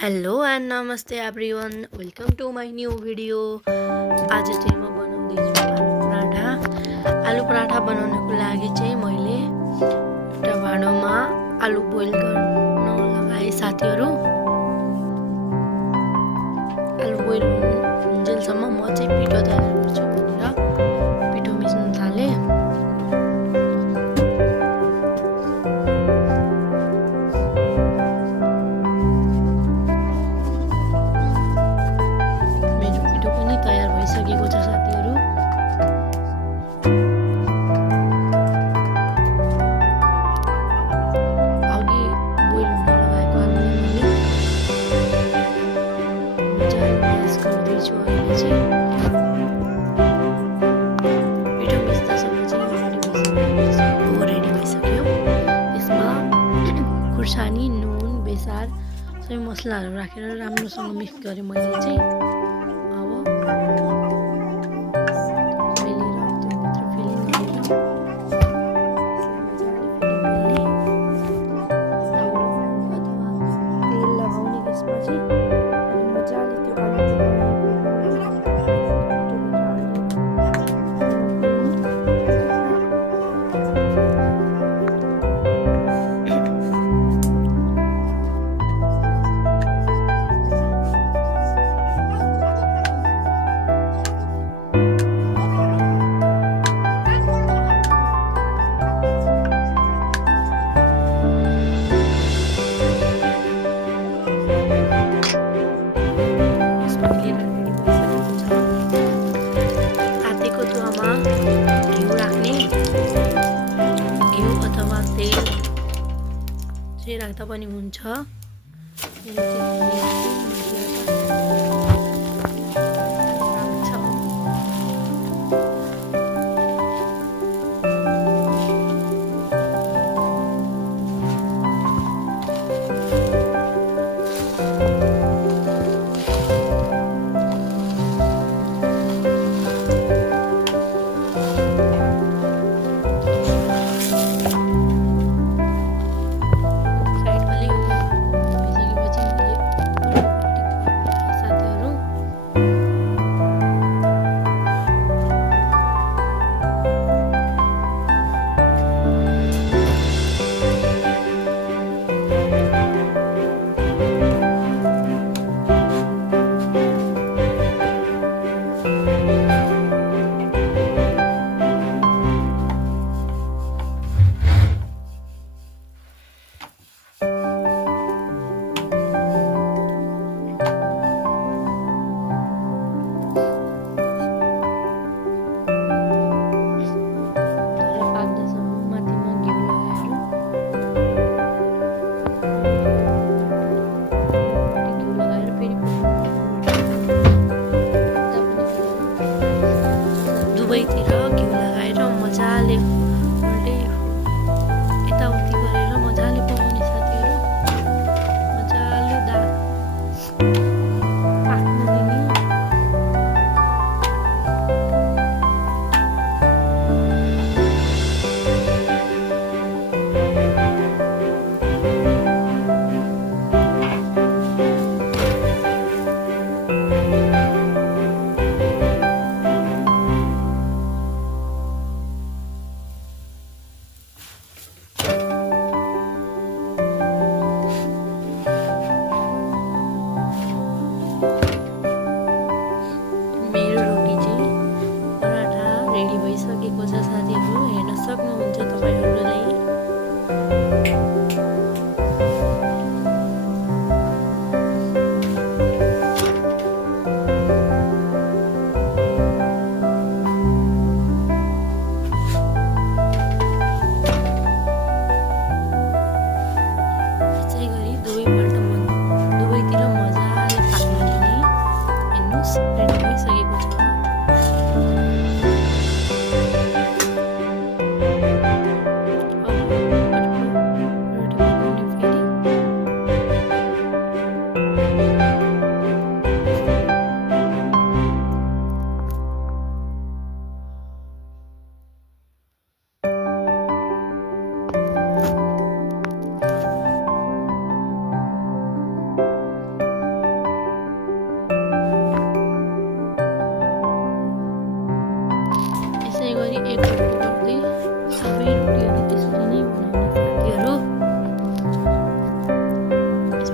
Hello and नमस्ते everyone, welcome to my new video. आज चाहिँ म बनाउँदैछु आलु पराठा बनाउनको लागि चाहिँ मैले एउटा भाँडोमा आलु बोइल गर्न लगाएँ साथीहरू। आलु बोइल हुन्जेलसम्म म चाहिँ पिठो तयार गर्छु भनेर पिठो मिस्न थालेँ। सकेको छ साथीहरू। अघि बोइल हुन लगाएको आलुलाई मैले मजाले म्यास गर्दैछु। अहिले चाहिँ पिठो मिस्दासम्म चाहिँ रेडी भइसक्यो। यसमा खुर्सानी, नुन, बेसार सबै मसलाहरू राखेर राम्रोसँग मिक्स गरेँ मैले चाहिँ। राख्दा पनि हुन्छ।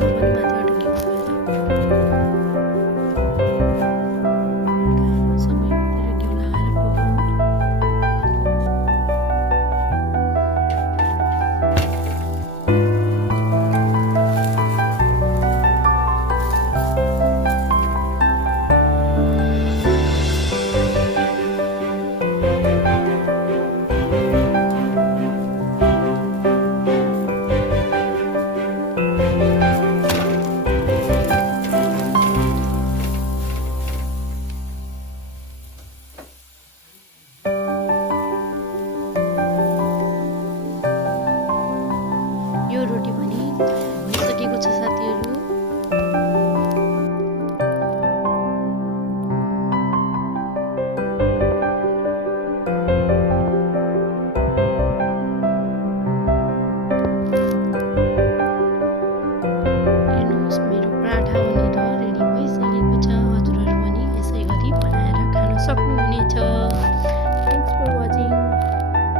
पनि माथि